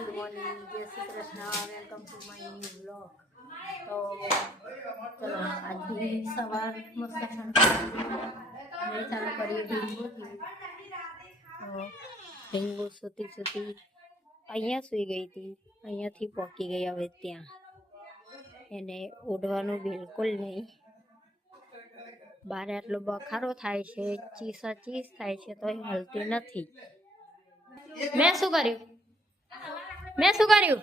Good morning જય Shri Krishna welcome to my new blog તો ચલો આજની સવાર મસ્ત ઠંડી ચાલુ કરીએ ઢીંગુથી તો ઢીંગુ સુતી સૂતી અહીંયા સૂઈ ગઈ હતી અહીંયાથી પહોંચી ગઈ હવે ત્યાં એને ઉડવાનું બિલકુલ નહીં। બારે આટલો બખારો થાય છે, ચીસા ચીસ થાય છે તો એ હલતી નથી। મેં શું કર્યું? મેં શું કર્યું?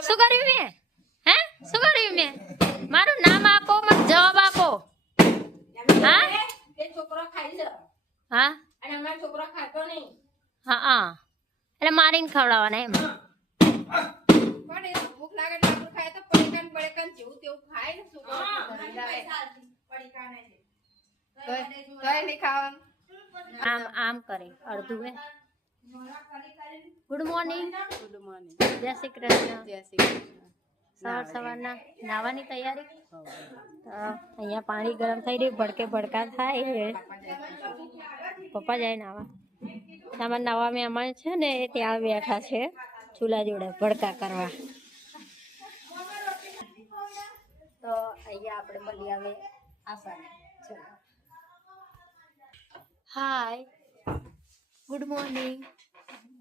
શું કર્યું મેં? હે? શું કર્યું મેં? મારું નામ આપો મને જવાબ આપો. હા? એ છોકરો ખાઈ હા? અને અમારો છોકરો ખાતો નહીં હા હા. એટલે મારીને ખવડાવવાના એમ. પણ ભૂખ લાગે એટલે આપણું ખાય તો પડીકાન પડીકાન જેવું તેવું ખાય ને છોકરો પડીકાને છે. તોય નહીં ખાવાનું આમ આમ કરે અડધું હે ગુડ મોર્નિંગ ગુડ મોર્નિંગ જય શ્રી કૃષ્ણ. જય શ્રી કૃષ્ણ. સવાર સવારના નાવાની તૈયારી. અહીંયા પાણી ગરમ થઈ રહ્યું ભડકે ભડકા થાય પપ્પા જાય નાવા. આમાં નવા મહેમાન છે ને એ ત્યાં બેઠા છે ચૂલા જોડે ભડકા કરવા. તો અહીંયા આપણે મળી આવે આસાને. હાય ગુડ મોર્નિંગ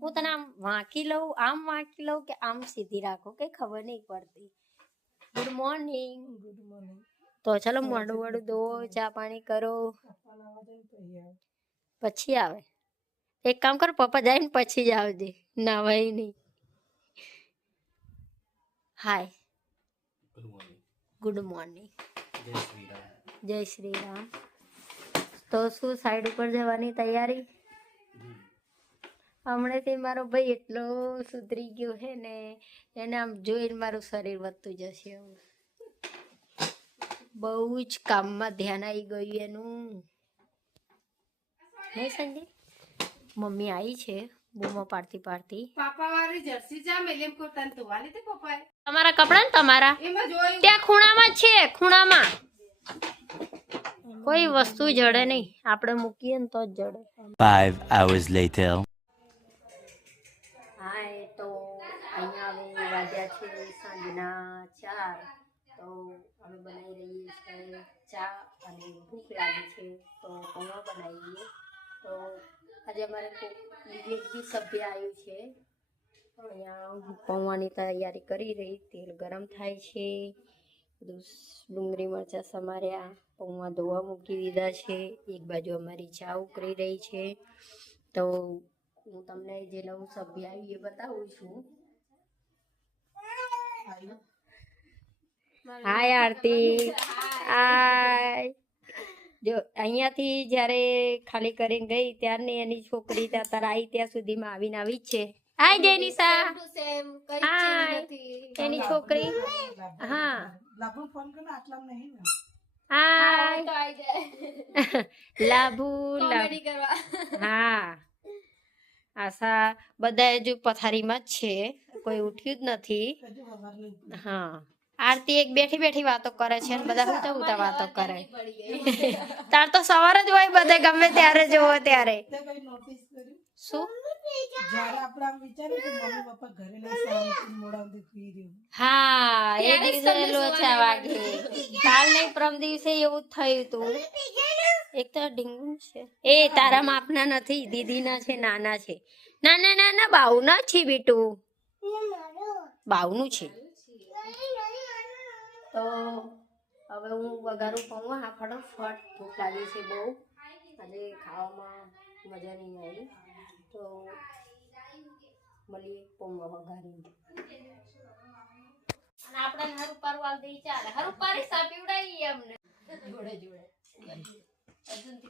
હું તને આમ વાંકી લઉં આમ વાંકી લઉં કે આમ સીધી રાખો કે ખબર નહીં પડતી? ગુડ મોર્નિંગ ગુડ મોર્નિંગ તો ચલો મોઢું વડું ધો ચા પાણી કરો. પછી આવે. એક કામ કરો પપ્પા જાય ને પછી જ આવજે. નાવાય નહીં. હાય ગુડ મોર્નિંગ જય શ્રી રામ તો શું સાઈડ ઉપર જવાની તૈયારી? હમણાંથી મારો ભાઈ એટલો સુધરી ગયો છે ને એને આમ જોઈને મારું શરીર વધતું જશે બહુ જ કામમાં ધ્યાન આવી ગયું એનું. નહીં સંજય? મમ્મી આવી છે બૂમો પાડતી પાડતી. પાપા વાળી જર્સી જા મેલેમ કોટન વાલી તે પપ્પાએ? તમારા કપડા ને તમારા? એમાં જોઈ ત્યાં ખૂણામાં જ છે ખૂણામાં. કોઈ વસ્તુ જડે નહીં. આપણે મૂકીએ ને તો જ જડે. 5 hours later. ચાર, તો અમે બનાવી રહીએ છીએ ચા અને ભૂખ લાગી છે, તો પૌવા બનાવીએ. તો આજે અમારે એક સભ્ય આવ્યું છે. અહીંયા હું પૌવાની તૈયારી કરી રહી, તેલ ગરમ થાય છે. બધું ડુંગળી, મરચાં સમાર્યા પૌવા ધોવા મૂકી દીધા છે. એક બાજુ અમારી ચા ઉકળી રહી છે. તો હું તમને જે નવું સભ્ય આવ્યું એ બતાવું છું. હાય આરતી. હાય જો અહીંયાથી જ્યારે ખાલી કરીને ગઈ ત્યારની એની છોકરી ત્યાં તાર આવી ત્યાં સુધીમાં આવીને આવી જ છે. હાય જેનિસા હાય એની છોકરી. હા. હાય લાભુ લાભુ હા આશા બધા હજુ પથારીમાં જ છે. કોઈ ઉઠ્યું જ નથી. હા. આરતી એક બેઠી બેઠી વાતો કરે છે અને બધા ઉતા ઉતા વાતો કરે. તાર તો સવાર જ હોય બધે ગમે ત્યારે જોવો ત્યારે. શું? હા એ દિવસે લોચા વાગે. કાલ પરમ દિવસે એવું જ થયું તું. એક તો ઢીંગું છે. એ તારા માપના નથી દીદીના છે નાના છે. નાના નાના બાઉના છે બેટું. બાઉનું છે. તો હવે હું વઘારું પૌવા હા ફટાફટ ભૂખ લાગી છે બહુ. આજે ખાવામાં મજા નહીં આવી. તો મળીએ પૌવા વઘારી અને આપણે હરું પારવા દઈ ચાલે. હરું પારી સા પીવડાવી અમને. જોડે જોડે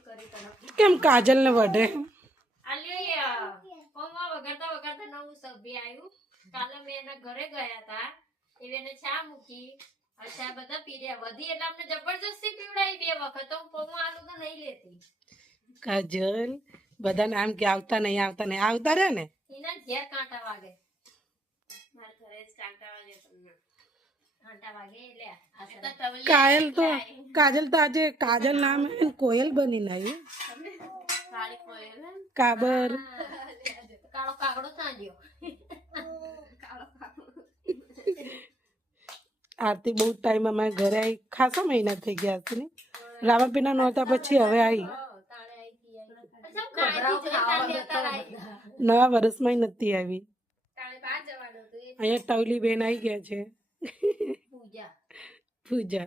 કરી કેમ કાજલ ને વઢે? આલ્યો પૌવા વગાડતા વગાડતા નવું સભ્ય આવ્યું કાલે મેં એના ઘરે ગયા હતા એને ચા મૂકી. અચ્છા બધા પીર્યા. વધી એટલે અમને જબરજસ્તી પીવડાવી બે વખત. તો હું પોમો આલુ તો નહીં લેતી. કાજલ બધા નામ કે આવતા નહીં આવતા નહીં. આવતા રહે ને? એના ઘેર કાંટા વાગે. મારા ઘરે જ કાંટા વાગે તમને. કાંટા વાગે એટલે આ સરસ. કાયલ તો કાજલ તો આજે કાજલ નામ કોયલ બની નહીં કાબર. કોયલ કાગડો કાબર કાળો કાગડો. આરતી બહુ ટાઈમ અમારે ઘરે આવી ખાસા મહિના થઈ ગયા છે ને? રામાપીના નહોતા પછી હવે આવી નવા વર્ષમાં નથી આવી. અહીંયા ટવલી બેન આવી ગયા છે. પૂજા.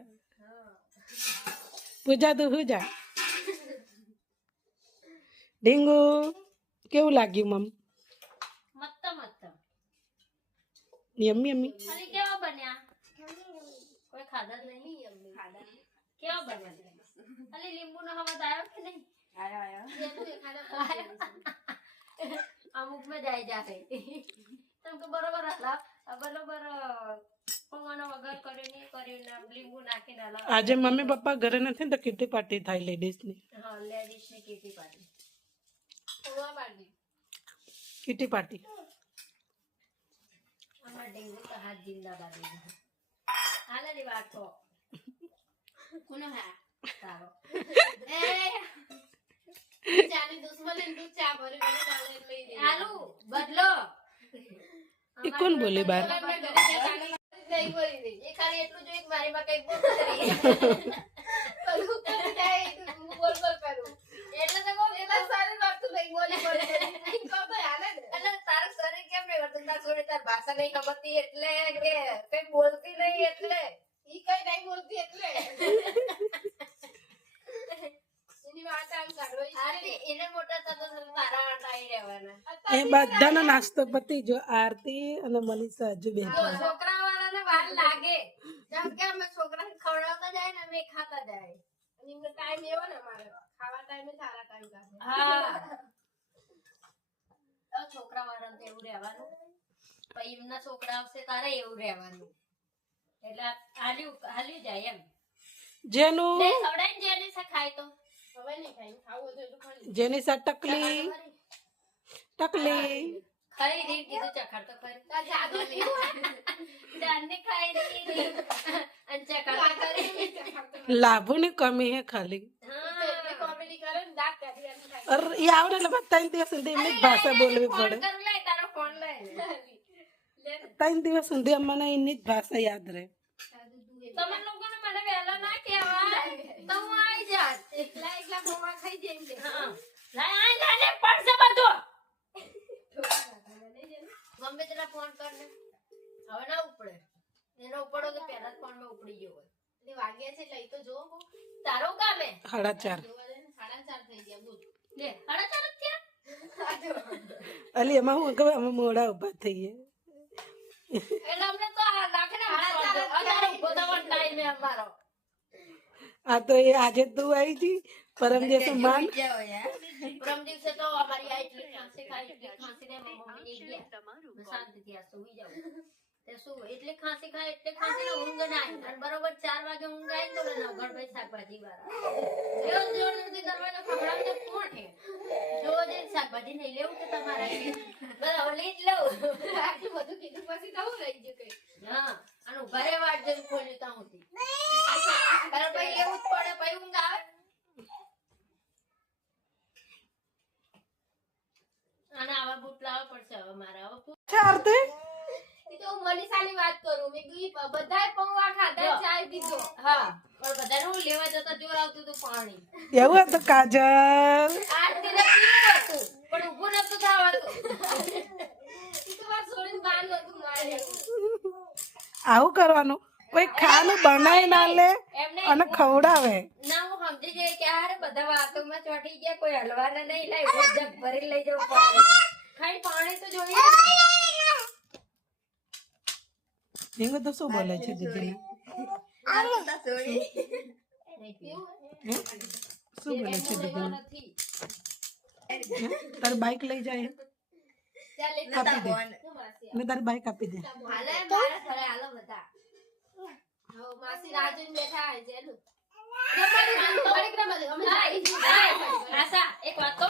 પૂજા તું પૂજા. ઢીંગુ કેવું લાગ્યું મમ? યમ્મી યમ્મી અને કેવા બન્યા કોઈ ખાધા નહીં અમને. ખાધા કેવા બન્યા અલી લીંબુ નો હવા આવ્યો કે નહીં? આવ્યો આવ્યો અમુકમાં જાય જાશે તમ કે બરોબર હલા બરોબર પૌવાનો વગર કર્યો નહીં કર્યો ને લીંબુ નાખીને હલા આજે મમ્મી પપ્પા ઘરે નથી ને તો કીટી પાર્ટી થાય લેડીઝની કીટી પાર્ટી. અમાર ડેંગુ તો હાથ જિંદાબાદ હાલે ની વાત તો કોનો હા તારો એ ચાની દુશ્મન તું ચા ભરી ભરી ચાલે લઈ દે આલુ બદલો એ કોણ બોલે બાર આપણે ઘરે ચા ચાલી નહીં ભરી દે એ ખાલી એટલું જોઈએ કે મારી માં કઈ બોલ કરી કરું કરી જાય તું બોલ બોલ કરું એટલે તો કહું એટલે સારી વાત તું નહીં બોલી બોલી કહો તો હાલે ને એટલે તારું શરીર કેમ નહીં વર્તન તાર છોડી તાર ભાષા નહીં ખબરતી એટલે કે કઈ બોલતી નહીં એટલે. ઈ કઈ નહીં બોલતી એટલે. એની વાત આમ કાઢો એને મોટા થતો થતો તારા આંટા રહેવાના. એ બધાનો નાસ્તો પતી જો આરતી અને મનીષા હજુ બે બેઠા. છોકરા વાળાને વાર લાગે. જેમ કે અમે છોકરાને ખવડાવતા જાય ને અમે ખાતા જાય. અને ટાઈમ એવો ને અમારે. ખાવા ટાઈમે સારા ટાઈમ કાઢે. હા. તો છોકરા વાળાને તો એવું રહેવાનું. પછી એમના છોકરા આવશે તારે એવું રહેવાનું. એટલે હાલ્યું હાલ્યું જાય એમ. જેનું ને ખવડાવીને જેને છે ખાય તો. હવે નહીં ખાઈ ખાવું હોય તો એટલું ખાઈ જેની સા ટકલી ટકલી. ખાઈ રીત કીધું ચખાડ તો ખરી. તાર જાદુ નહીં હોય જાનને ખાઈ રહી અને ચખાડ તો ખરી. લાભો ને કમી હે ખાલી. એટલી કોમેડી કરે ને દાંત કાઢી કાઢી ખાય. અરે એ આવડે એટલે બધા ત્રણ દિવસ સુધી એમની જ ભાષા બોલવી પડે કરું લે તારો ફોન લે ત્રણ દિવસ સુધી અમને એની જ ભાષા યાદ રહે. ગમે તેના ફોન કર હવે ના ઉપડે એનો ઉપડો તો પહેલા જ ફોનમાં ઉપડી ગયો હોય વાગ્યા છે લઈ તો જો તારો કામે સાડા ચાર સાડા ચાર થઈ ગયા બોલ અલી એમાં હું ખબર અમે મોડા ઊભા થઈએ. એટલે અમને તો આ તો એ આજે તું આવી હતી. પરમ દિવસે માન પરમ દિવસે તો અમારી આઈ ખાંસી ખાઈ ખાંસી ને મમ્મી ને ગયા. મેં શાંતિથી આ સુઈ જાઉં. તે શું એટલે ખાંસી ખાય એટલે ખાંસી ને ઊંઘ ના આવી. અને બરોબર ચાર વાગે ઊંઘ આવી તો ના ગણભાઈ શાકભાજી વાળા. જેવો જોર નથી કરવાનો ખવડાવ તો કોણ હે? જો જે શાકભાજી નહીં લેવું કે તમારે? બરાબર લઈ જ લઉં. આટલું બધું કીધું પછી તો હું લઈ જ કઈ. હા અને ઘરે વાટ જઈને ખોલ્યું ત્યાં સુધી તારે પછી લેવું જ પડે પછી ઊંઘ આવે અને આવા બૂટ લાવવા પડશે હવે મારે હવે બૂટ છે આરતી ઈ તો હું મનીષાની વાત કરું મેં કીધું ઈ બધાય પૌવા ખાધા ચાય પીધો. હા. પણ બધાને હું લેવા જતા જોર આવતું હતું પાણી. એવું હતું કાજલ. આરતી ને પીવું હતું પણ ઊભું નતું થવાતું. ઈ તો વાત છોડીને બહાર નતું મારે. આવું કરવાનું. કોઈ ખાનું બનાવી ના લે અને ખવડાવે. ના હું સમજી ગઈ કે હારે બધા વાતોમાં ચોટી ગયા કોઈ હલવાના નહીં લાય ભરી લઈ જવું પાણી. ખાલી પાણી તો જોઈએ ઢીંગુ તો શું બોલે છે દીદી શું બોલે છે દીદી? તારી બાઈક લઈ જાય આપી દે મેં તારી બાઈક આપી દે હાલે મારા ઘરે હાલો બધા માસી રાહ બેઠા હોય છે એનું. આશા એક વાત તો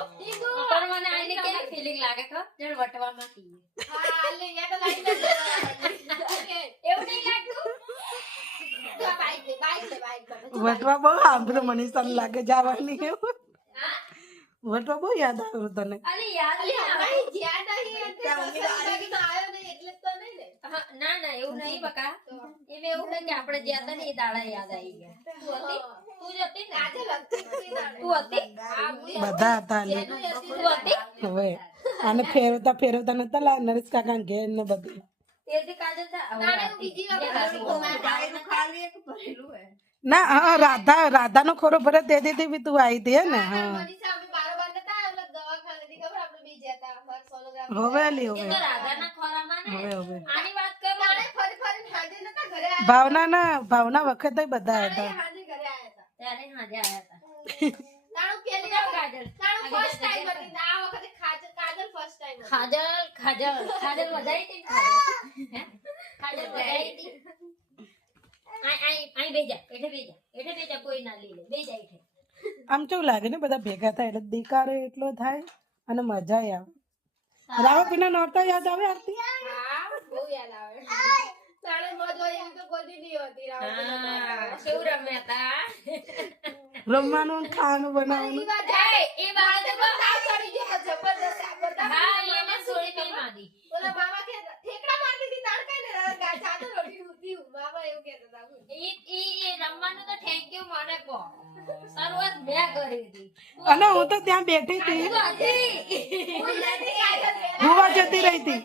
પણ મને આઈને કેવી ફીલિંગ લાગે ખબર જાણે વટવામાં કીએ હા, લે, યા તો લાઈન જ લેવાની. એવું નહીં લાગતું તો આ બાઈક દે, બાઈક દે, બાઈક દે. વટવા બહુ સાંભળ્યું મનીષાને લાગે જવાની એવું હા વટવા બહુ યાદ આવ્યું તને અલી યાદ અલી, નહીં આવે. હમણાં જ્યાં નહીં, એટલે સત્સંગ લાગી તો આવ્યો નહીં, એટલે જ તો નહીં ને. ના એવું નહીં બકા. એમ એવું કે આપણે જ્યાં હતા ને એ દાડા યાદ આવી ગયા. તું હતી? તું જ હતી ને? આજે લગતી તું હતી? બધા હતા તું હતી હવે આને ફેરવતા ફેરવતા નતા લા નરેશ કાકા ઘેર ને બધું. તેથી. ના હા રાધા નો ખોરો ભરે તે દીધી બી તું આવી હતી હે ને હા. ભાવના ના ભાવના વખત બધા હતા. આમ કેવું લાગે ને બધા ભેગા થાય એટલે દેકારો એટલો થાય? અને મજા આવે. રાવા પીના નોરતા યાદ આવે આરતી? હા, બહુ યાદ આવે. રમવાનું ખાવાનું બનાવવાનું. એ ઓઢી ઊંધી હું. એવું કહેતા હતા. ઈ ઈ એ રમવાનું તો થેન્ક યુ મને કહો. શરૂઆત મેં કરી હતી. અને હું તો ત્યાં બેઠી હતી. હુવા જતી રહી હતી.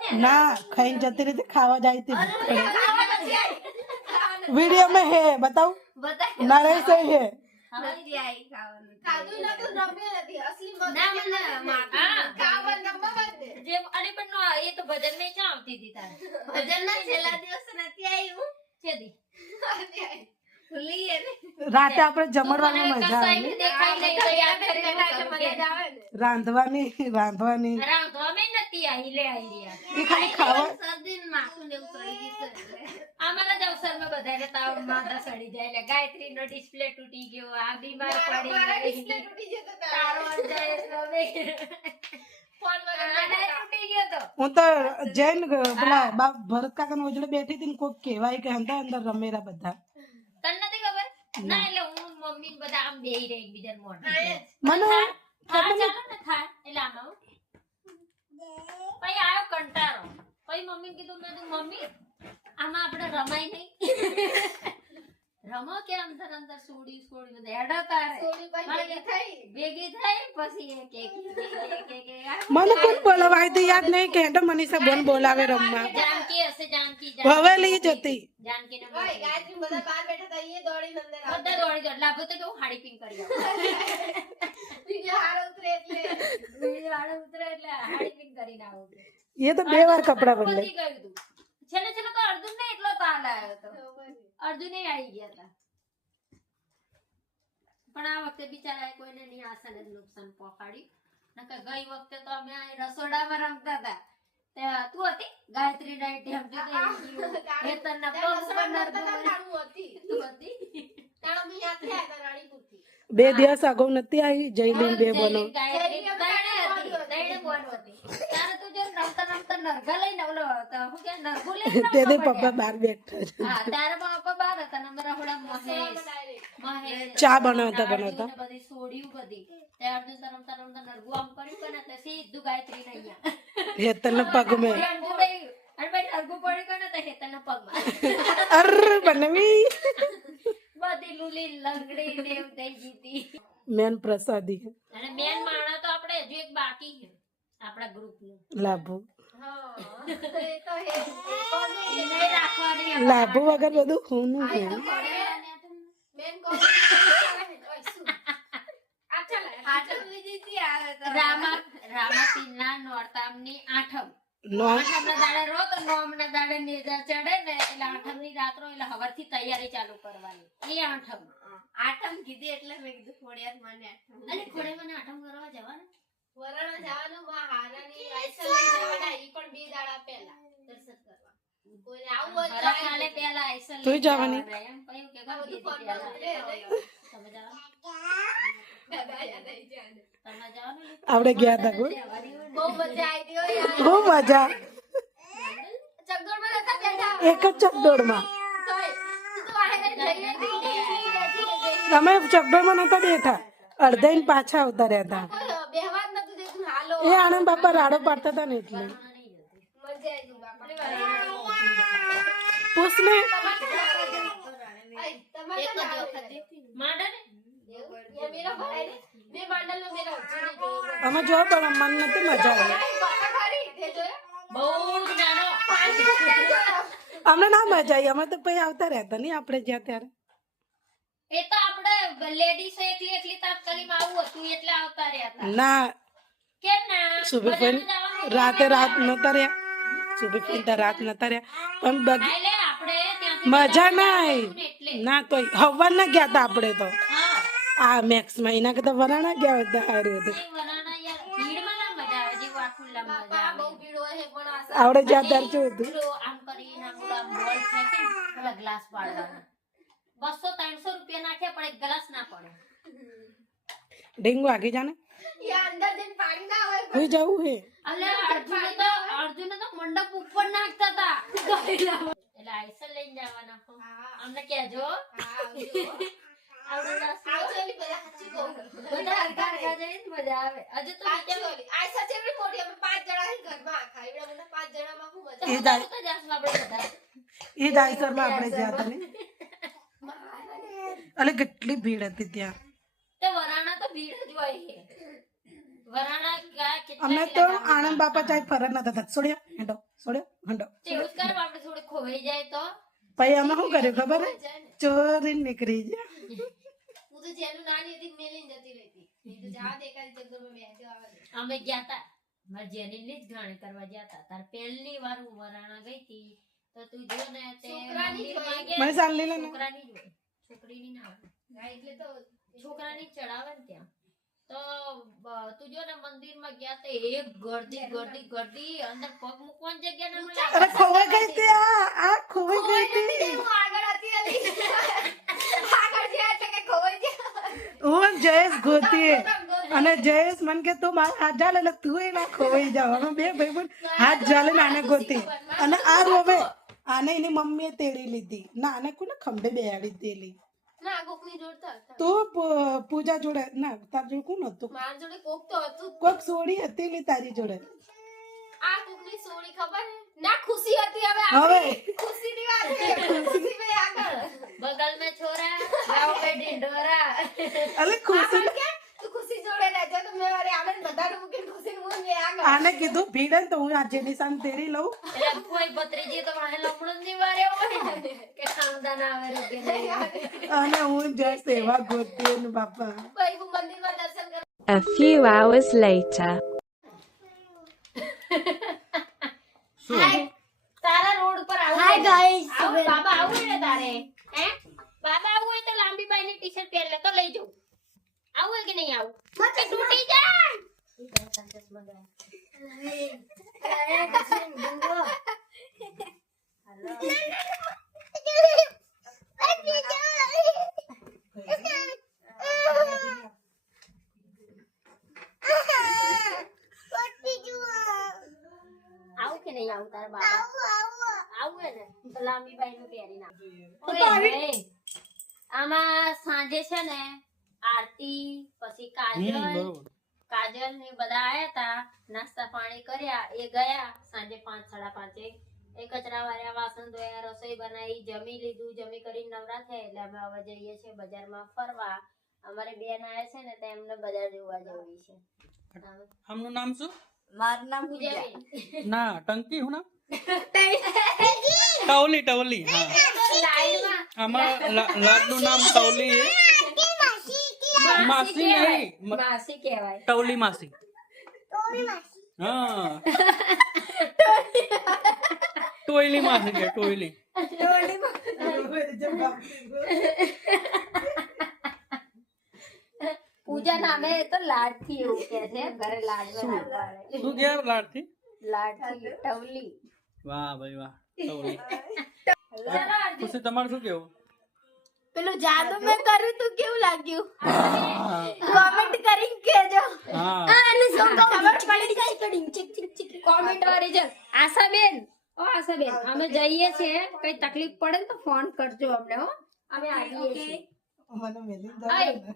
ને? ના ખાઈને જતી રહી હતી ખાવા જાય હતી. વીડિયો મેં હે બતાવ? નરેશ હે. ખાધું નતું રમ્યું નથી. અસલી મગજ પણ નો, એ તો ભજનમાં ક્યાં આવતી હતી તારે? ભજન ના છેલ્લા જમણવાની નથી મજા આવે. કસાઈને દેખાય નહીં તો યાદ કરીને એટલે હું મજા આવે રાંધવાની રાંધવાની. રાંધવામાં નથી આવી લે આઈડિયા એ ખાલી ખાવા અમારા જ અવસરમાં બધાને તાવ માથા સડી જાય એટલે ગાયત્રી નો ડિસ્પ્લે તૂટી ગયો આ બીમાર પડી. તારો હું તો જૈન પેલા બાપ ભરત કાકા ઓજળે બેઠી હતી ને કોક કહેવાય કે અંદર અંદર રમેરા બધા. તને નથી ખબર? ના. એટલે હું મમ્મી બધા આમ બેહી રહી એકબીજા મોઢે મને ચાલો ને થા એટલે આમ આવું. પછી આવ્યો કંટાળો. પછી મમ્મી કીધું મેં મમ્મી આમાં આપણે રમાય નહીં. રમો કે અંદર અંદર સોડી સોડી બધા હેડો તારે સોડી થઈ. ભેગી થઈ પછી એક એક કે કે કે કે મને કોણ બોલાવાય તો યાદ નહીં કે હેડો મનીષા બોન બોલાવે રમવા. જાનકી હશે જાનકી હવેલી જ હતી જાનકી ને ઓય, ગાજી બધા બહાર બેઠા હતા, ઈએ દોડીને અંદર બધા દોડી દોડ લાભો તો કેવું હાડી પિંક કરી આવું બીજો હારો ઉતરે એટલે. બીજો વાળે ઉતરે એટલે હાડી પિંક કરીને આવું એ તો બે વાર કપડા બદલે છેલ્લે છેલ્લે તો અર્જુન ને એટલો તાલ આવ્યો હતો. અર્જુને આવી ગયા હતા. પણ આ વખતે બિચારા કોઈને નહીં આસન જ નુકસાન પહોંચાડ્યું. નકર ગઈ વખતે તો અમે આ રસોડામાં રમતા હતા. તું હતી? ગાયત્રી નાઈટ એમ પગ પર હતી. તું હતી. બે દિવસ અગાઉ નથી આવી જયલીન બે બોનો જયલી ગાયત્રી ત્રણે હતી ત્રણે બોન હતી તારે તું જો રમતા રમતા નરગા લઈને ઓલો હું કે નરગો લઈને તેદે પપ્પા બહાર બેઠા છે. હા તારા પપ્પા બહાર હતા ને મારા હોડા મહેશ મહેશ ચા બનાવતા બનાવતા. બધી સોડિયું બધી. ત્યાર અર્જુન તરમ તરમ તો નરગો આમ કર્યું કે ને સીધું ગાયત્રી ને અહીંયા. હેતરના પગ મે. તે અને ભાઈ નરગું પડ્યું કે ને તે હેતરના પગમાં. અર બનવી. બધી લુલી લંગડી દેવ થઈ જીતી મેન પ્રસાદી. અને મેન માણા તો આપણે હજુ એક બાકી છે આપણા ગ્રુપનું લાભો. લાભો વગર બધું ખૂનું છે ચાલ. રામા રામાપીરના નોરતામની આઠમ નો આઠમના દાડે રો દાડે નેજા ચડે ને એટલે આઠમની રાત રો એટલે હવારથી તૈયારી ચાલુ કરવાની એ આઠમ આઠમ કીધી એટલે મેં કીધું ખોડિયાર મને આઠમ. અને ખોડે મને આઠમ કરવા જવાનું વરાણા જવાનું માં હારાની આઈસર જવાના ઈ પણ બે દાડા પહેલા દર્શન કરવા. કોઈને આવું હોય તો જવાની? એમ કહ્યું કે ગમે પહેલા. તમે જવાનું. આપણે ગયા હતા? બહુ મજા આવી બહુ મજા. બેઠા. એક જ ચકડોળમાં. તમે ચકડોળમાં નતા બેઠા. અડધા પાછા આવતા રહેતા કોઈ બેહવા જ નતું દેતું, હાલો. એ આણંદ બાપા રાડો પાડતા હતા ને એટલે નહીં જતી. મજા આવી ગઈ બાપા. પૂછ ને આય, તમારે એક જ ના વખત આવે. માંડે ને એવું? એ મેરા ભાઈ ને, બે બાંડલનો મેરા હજુ નહીં જોયો. અમે જો પણ અમને નથી મજા આવી. અમને ના મજા આવી અમે તો પછી આવતા રહેતા નહીં આપણે જ્યાં ત્યારે એ તો આપણે લેડીઝ એકલી એકલી તાત્કાલિક આવું હતું એટલે આવતા રહ્યા હતા ના કેમ ના સુભીફેન ફેર રાતે રાત નતા રહ્યા? સુભીફેન તો રાત નતા રહ્યા. પણ ત્યાંથી મજા ના ના તો હવા ના ગયા હતા આપણે તો. આ આ મેક્સમાં એના કરતા વરાણા ગયા હતા સારું હતું. આવડે જ્યાં ત્યારે શું હતું. આમ કરીને આમ બોલ ફેંકે પેલા ગ્લાસ પાડવાનો બસો ત્રણસો રૂપિયા નાખ્યા પણ એક ગ્લાસ ના પડે. ડેંગુ આગી જાને? હોય. જવું હે. અલે અર્જુન તો અર્જુન તો મંડપ ઉપર નાખતા હતા એટલે આઈસર લઈને જવાના હો. અમને કહેજો. હા, કેટલી ભીડ હતી ત્યાં. તે વરાણા તો ભીડ જ હોય છે. વરાણા ક્યાં કેટલા અમે તો આણંદ બાપા જાય ફરજ નતા થતા. સોડ્યા હેંડો સોડ્યો હંડો તેવું જ કરવા આપણે થોડું ખોવાઈ જાય તો. પછી અમે શું કર્યું ખબર હે? ચોરી નીકળી ગયા. હું તો જેનું નાની હતી મેલીને જતી રહેતી. મેં કીધું જા અમે ગયા મારી જેની ઘાણી કરવા ગયા તા. તાર પહેલી વાર હું વરાણા ગઈ તી. તો તું જો ને તે છોકરાની ના એટલે તો છોકરાની ચડાવે ને ત્યાં. તો તું ને મંદિરમાં ગયા તો એક ગરદી ગરદી ગરદી અંદર પગ મૂકવાની જગ્યા ન મળી. અરે ખોવાઈ ગઈ તે આ આ ખોવાઈ ગઈ તે. હું આગળ હતી અલી. આગળ જે એટલે કે ખોવાઈ ગયા. હું જયેશ ગોતી અને જયેશ મન કે તું મારા હાથ જાલે એટલે તું ના ખોવાઈ જાવ. અમે બે ભાઈ બોલ હાથ જાલે ને આને ગોતી. અને આ રોવે આને એની મમ્મીએ તેડી લીધી. ના આને કોને ખંભે બેહાડી તેલી તો પૂજા જોડે ના તાર જોડે કોણ હતું? મારા જોડે કોક તો હતું કોક સોડી હતી લે તારી જોડે. આ કોકની સોડી ખબર ના ખુશી હતી હવે હવે. ખુશી ની વાત છે. ખુશી. ભાઈ આગળ. બગલ મે છોરા ગાવ પે ઢીંઢોરા અલે ખુશી જોડે રહેજો તો મેં વળી આનંદ બધાને મૂકીને ખુશીને હું ને આગળ આને કીધું ભીડ તો હું આજે ની સામે તેડી લઉં. એટલે કોઈ ભત્રીજી તો વાહે લમણું જ વારે હોય કે ખાનદાન આવે રૂકે અને હું જય સેવા ગોતી ને બાપા. ભાઈ હું મંદિરમાં દર્શન કરવા A few hours later. તારા રોડ પર આવું Hi guys. આવું બાબા આવું હોય ને તારે? હે? બાબા આવું હોય તો લાંબી બાઈ ની ટી-શર્ટ પહેર લે તો લઈ જાઉં. આવું કે નહીં આવું? મત તૂટી જાય. આવું કે નહીં આવું તારા બાબા આવું ને? લાંબી બાઈ નું. પહેરી નાખ આમાં સાંજે છે ને આરતી પછી કાજલ કાજલ ને બધા આયા તા નાસ્તા પાણી કર્યા એ ગયા સાંજે પાંચ સાડા પાંચે. એ કચરા વાળ્યા વાસણ ધોયા રસોઈ બનાવી જમી લીધું જમી કરી નવરા થયા એટલે અમે હવે જઈએ છીએ બજારમાં ફરવા. અમારે બેન આવે છે ને તો એમને બજાર જોવા જવી છે. આમનું નામ શું? મારું નામ પૂજાબેન. ના ટંકી હું નામ? ટવલી ટવલી હા. લાડનું નામ ટવલી હે માસી નહીં મ- માસી કહેવાય ટવલી માસી. હા. ટોયલી માસી કે ટોયલી. પૂજા નામે તો લાડથી એવું કે છે ઘરે લાડ બનાવવા શું કે લાડથી? લાડથી ટવલી વાહ ભાઈ વાહ ટવલી તમારું શું કેવું? પેલું જાદુ મેં કર્યું તું કેવું લાગ્યું કોમેન્ટ કરીને કહેજો હા ખબર પડી જાય કોમેન્ટ વાળી છે આશાબેન ઓ આશાબેન અમે જઈએ છીએ કઈ તકલીફ પડે ને તો ફોન કરજો અમને હો અમે આવીએ છીએ મને મેલી આય. દે ને.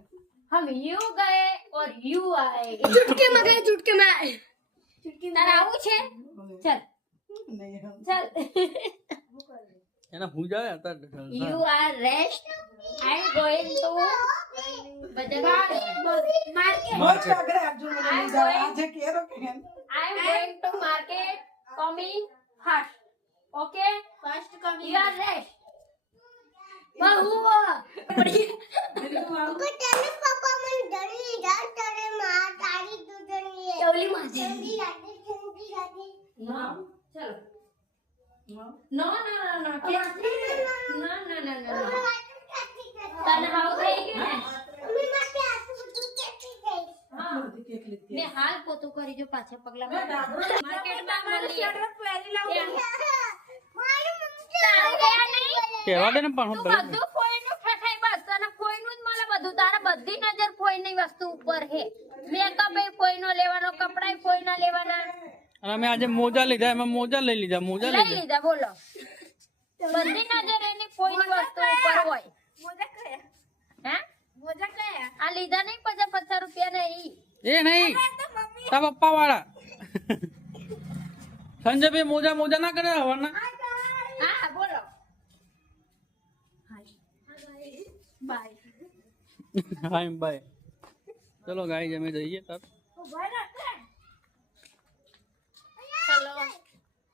हम यू गए और यू आए ચુટકી માં ગઈ ચુટકી માં તારે આવું છે ચલ નહીં, ચલ એના હું જાય હતા you are rest I am going to બધા બહુ no, no, no. મને no, no, no, no, no. તને હાવ થઈ ગયું ને? મેં હાલ પોતું કરી જો પાછા પગલા માર્કેટમાં મળીએ કહેવા દે ને પણ હું બધું ફોઈનું ઠઠાઈ બસ તને ફોઈનું જ મળે બધું તારા બધી નજર કોઈની વસ્તુ ઉપર હે મેકઅપ એ ફોઈનો લેવાનો કપડા ફોઈના લેવાના અને અમે આજે મોજા લીધા એમાં મોજા લઈ લીધા મોજા લઈ લીધા. બોલો. બધી નજર એની કોઈ વસ્તુ ઉપર હોય. હે? આ લીધા નહીં પચાસ પચાસ રૂપિયા નહીં એ નહીં. તા પપ્પા વાળા સંજયભાઈ મોજા મોજા ના કરે હવાના હા બોલો. બાય હાય બાય ચલો ગાઈ અમે જઈએ તાર ચલો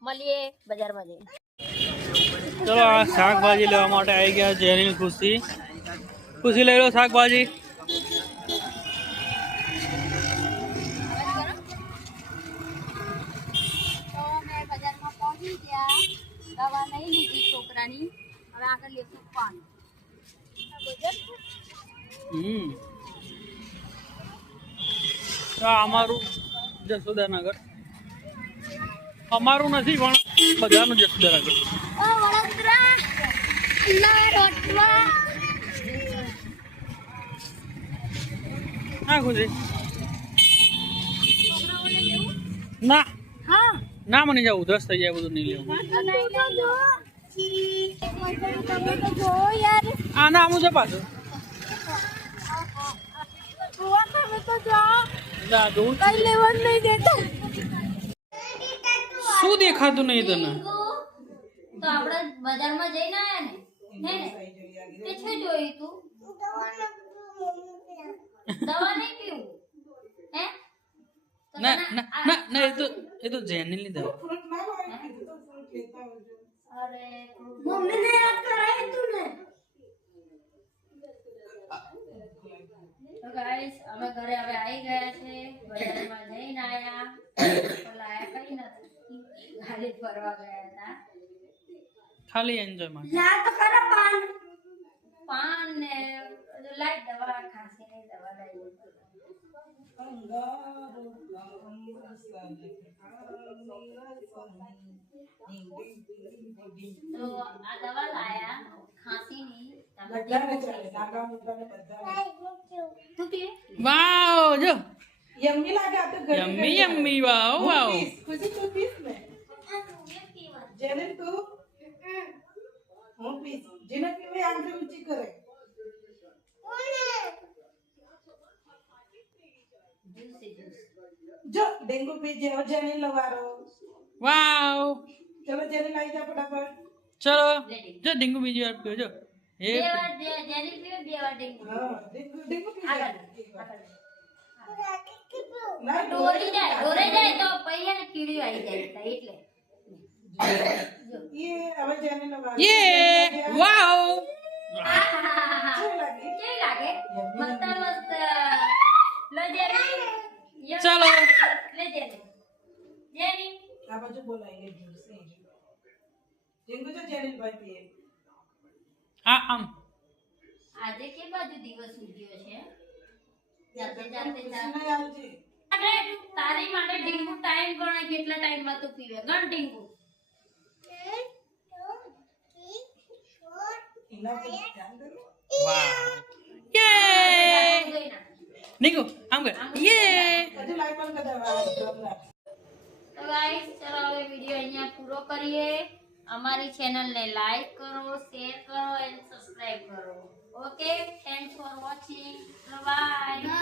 મળીએ બજારમાં જઈએ ચલો આ શાકભાજી લેવા માટે આવી ગયા જેની ખુશી ખુશી લઈ લો શાકભાજી. દવા નહીં લીધી છોકરાની. હવે આગળ લેશું પાણી હમ. અમારું જસોદાનગર અમારું નથી પણ બધાનું જસોદાનગર ઓ વડોદરા ના ના હા. ના મને જાવ ઉધરસ થઈ જાય બધું નહીં લેવું. આ ના છે પાછું. ના જોઉં નહીં દેતા. શું દેખાતું નહીં તને? તો આપણે બજારમાં જઈને આયા ને? હે ને? તે શું જોયું તું? દવા નહીં પીવું? હે? ના ના ના ના એ તો એ તો જેની લીધા ફ્રૂટ ના લાવ્યા કીધું તો ફ્રૂટ લેતા આવજો. અરે મમ્મીને યાદ કરાય તું ને. તો ગાઈસ અમે ઘરે હવે આવી ગયા છે. બજારમાં જઈને આયા. પણ લાયા કઈ નથી. ખાલી ફરવા ગયા હતા ખાલી એન્જોય માટે લા તો ખરા પાન પાન ને બધું લાઈ દવા ખાંસી ની દવા લઈ તો આ દવા લાયા ખાંસી ની બધાને ચાલે નાના મોટાને બધાને તું પીએ વાવ જો યમ્મી લાગે આ તો યમ્મી યમ્મી વાવ વાવ ખુશી તું પીસ ને જેને તું હું પીસ જેને પીવે આંગળી ઊંચી કરે જો ડેન્ગુ પી જેવો જેને લવારો વાવ ચલો જેને લઈ જા ફટાફટ ચલો જો ડેન્ગુ બીજી વાર પીવો જો એ બે વાર જે- જેની બે વાર ડેન્ગ્યુ હા ડેન્ગુ ડેન્ગુ પી આગળ આગળ. ના દોરી જાય દોરે જાય તો પૈયા ને કીડી આવી જાય એટલે. ये હવે જેને લવારો યે વાવ. કેવું લાગે? કેવી લાગે? મસ્ત. જેની. આ બાજુ ભાઈ પીએ. આ આમ. આજે કે બાજુ દિવસ ઉગ્યો છે? તારી માટે ડીંગુ ટાઈમ ગણાય કેટલા ટાઈમમાં તું પીવે? ગણ ડીંગુ એના પર ધ્યાન દે વાવ યે ગઈ ના. ડીંગુ આમ કર. યે તો ગાઈસ ચલો હવે વિડિયો અહીંયા પૂરો કરીએ. અમારી ચેનલને લાઈક કરો શેર કરો એન્ડ સબસ્ક્રાઇબ કરો. Okay, thanks for watching. Bye-bye. bye